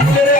Yeah.